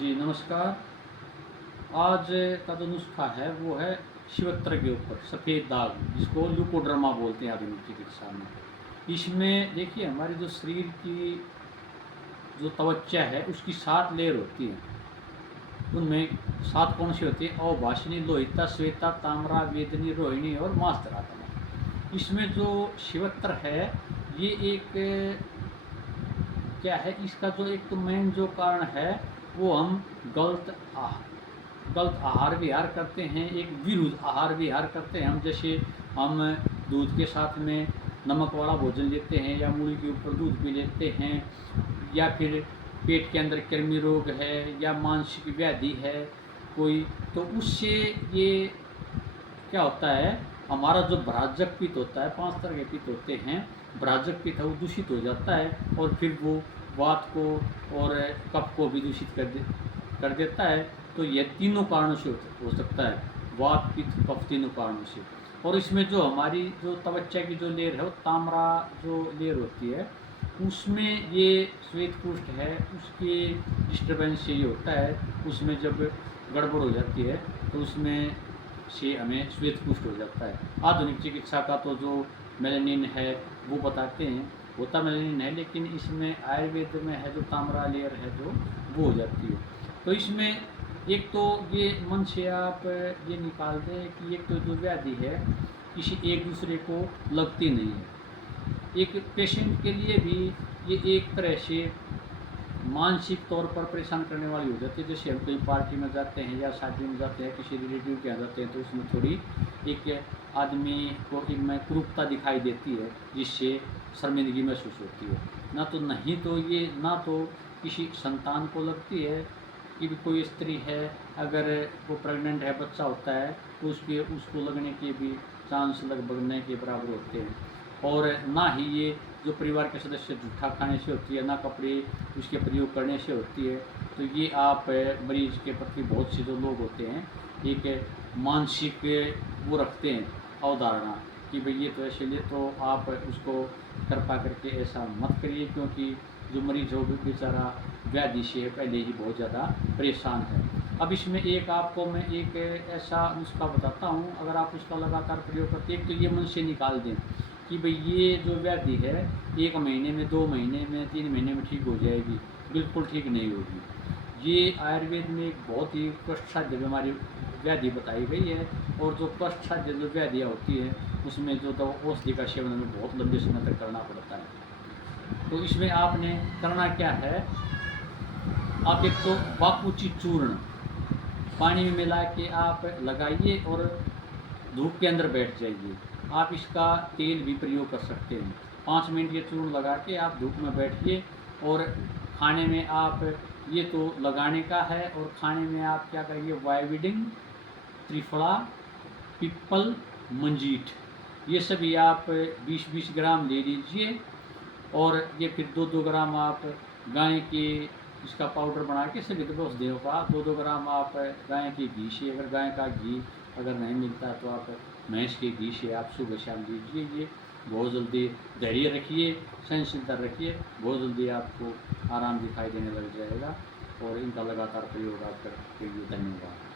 जी नमस्कार। आज का जो नुस्खा है वो है शिवत्र के ऊपर सफ़ेद दाग, जिसको ल्यूकोड्रमा बोलते हैं आधुनिक चिकित्सा में। इसमें देखिए हमारे जो शरीर की जो त्वचा है उसकी 7 लेयर होती हैं। उनमें 7 कौन सी होती है? अवासिनी, लोहिता, श्वेता, ताम्रा, वेदनी, रोहिणी और मास्त्रात्मा। इसमें जो शिवत्र है ये एक क्या है, इसका जो एक तो मेन जो कारण है वो हम गलत आहार विहार करते हैं, एक विरुद्ध आहार विहार करते हैं हम। जैसे हम दूध के साथ में नमक वाला भोजन लेते हैं, या मूली के ऊपर दूध पी लेते हैं, या फिर पेट के अंदर कृमि रोग है या मानसिक व्याधि है कोई, तो उससे ये क्या होता है, हमारा जो भ्राजक पित्त होता है, 5 तरह के पित्त होते हैं, भ्राजक पित्त है वो दूषित हो जाता है, और फिर वो वात को और कफ को भी दूषित कर देता है। तो ये तीनों कारणों से हो सकता है, वात पित्त कफ, तीनों कारणों से। और इसमें जो हमारी जो त्वचा की जो लेयर है वो ताम्रा जो लेयर होती है, उसमें ये श्वेत कुष्ठ है, उसके डिस्टर्बेंस से ये होता है। उसमें जब गड़बड़ हो जाती है तो उसमें से हमें श्वेत कुष्ठ हो जाता है। आधुनिक चिकित्सा का तो जो मेलानिन है वो बताते हैं, होता मेलानिन है, लेकिन इसमें आयुर्वेद में है जो ताम्रा लेयर है जो वो हो जाती है। तो इसमें एक तो ये मन से आप ये निकाल दें कि एक तो जो व्याधि है किसी एक दूसरे को लगती नहीं है। एक पेशेंट के लिए भी ये एक तरह से मानसिक तौर पर परेशान करने वाली हो जाती है। जैसे हम कोई पार्टी में जाते हैं या शादी में जाते हैं, किसी रिलेटिव के यहाँ जाते हैं, तो उसमें थोड़ी एक आदमी को इनमें कुरूपता दिखाई देती है, जिससे शर्मिंदगी महसूस होती है। ना तो नहीं तो ये ना तो किसी संतान को लगती है कि भी कोई स्त्री है, अगर वो प्रेग्नेंट है, बच्चा होता है, तो उसको लगने के भी चांस लगभग नहीं के बराबर होते हैं। और ना ही ये जो परिवार के सदस्य जूठा खाने से होती है, ना कपड़े उसके प्रयोग करने से होती है। तो ये आप मरीज के प्रति बहुत से जो लोग होते हैं एक मानसिक वो रखते हैं अवधारणा कि भाई ये तो ऐसे लिए, तो आप उसको कृपा करके ऐसा मत करिए, क्योंकि जो मरीज हो बेचारा व्याधि से पहले ही बहुत ज़्यादा परेशान है। अब इसमें एक आपको मैं एक ऐसा नुस्खा बताता हूँ, अगर आप उसका लगातार प्रयोग करते हैं तो ये मन से निकाल दें कि भाई ये जो व्याधि है 1 महीने में, 2 महीने में, 3 महीने में ठीक हो जाएगी, बिल्कुल ठीक नहीं होगी। ये आयुर्वेद में एक बहुत ही कष्टसाध्य बीमारी व्याधि बताई गई है, और जो कष्टसाध्य जो व्याधियाँ होती है उसमें जो दवा औषधि का सेवन हमें बहुत लंबे समय तक करना पड़ता है। तो इसमें आपने करना क्या है, आप एक तो वाकुची चूर्ण पानी में मिला के आप लगाइए और धूप के अंदर बैठ जाइए। आप इसका तेल भी प्रयोग कर सकते हैं। 5 मिनट ये चूर्ण लगा के आप धूप में बैठिए, और खाने में आप ये तो लगाने का है, और खाने में आप क्या करिए, वाइविडिंग, त्रिफला, पिप्पल, मंजीठ, ये सभी आप 20-20 ग्राम ले लीजिए। और ये फिर 2-2 ग्राम आप गाय के इसका पाउडर बना के सभी औषधियों का 2-2 ग्राम आप गाय के घी से, अगर गाय का घी अगर नहीं मिलता तो आप भैंस के घी से आप सुबह शाम लीजिए। ये बहुत जल्दी धैर्य रखिए, सहनशीलता रखिए, बहुत जल्दी आपको आराम दिखाई देने लग जाएगा। और इनका लगातार प्रयोग आप करिए। धन्यवाद।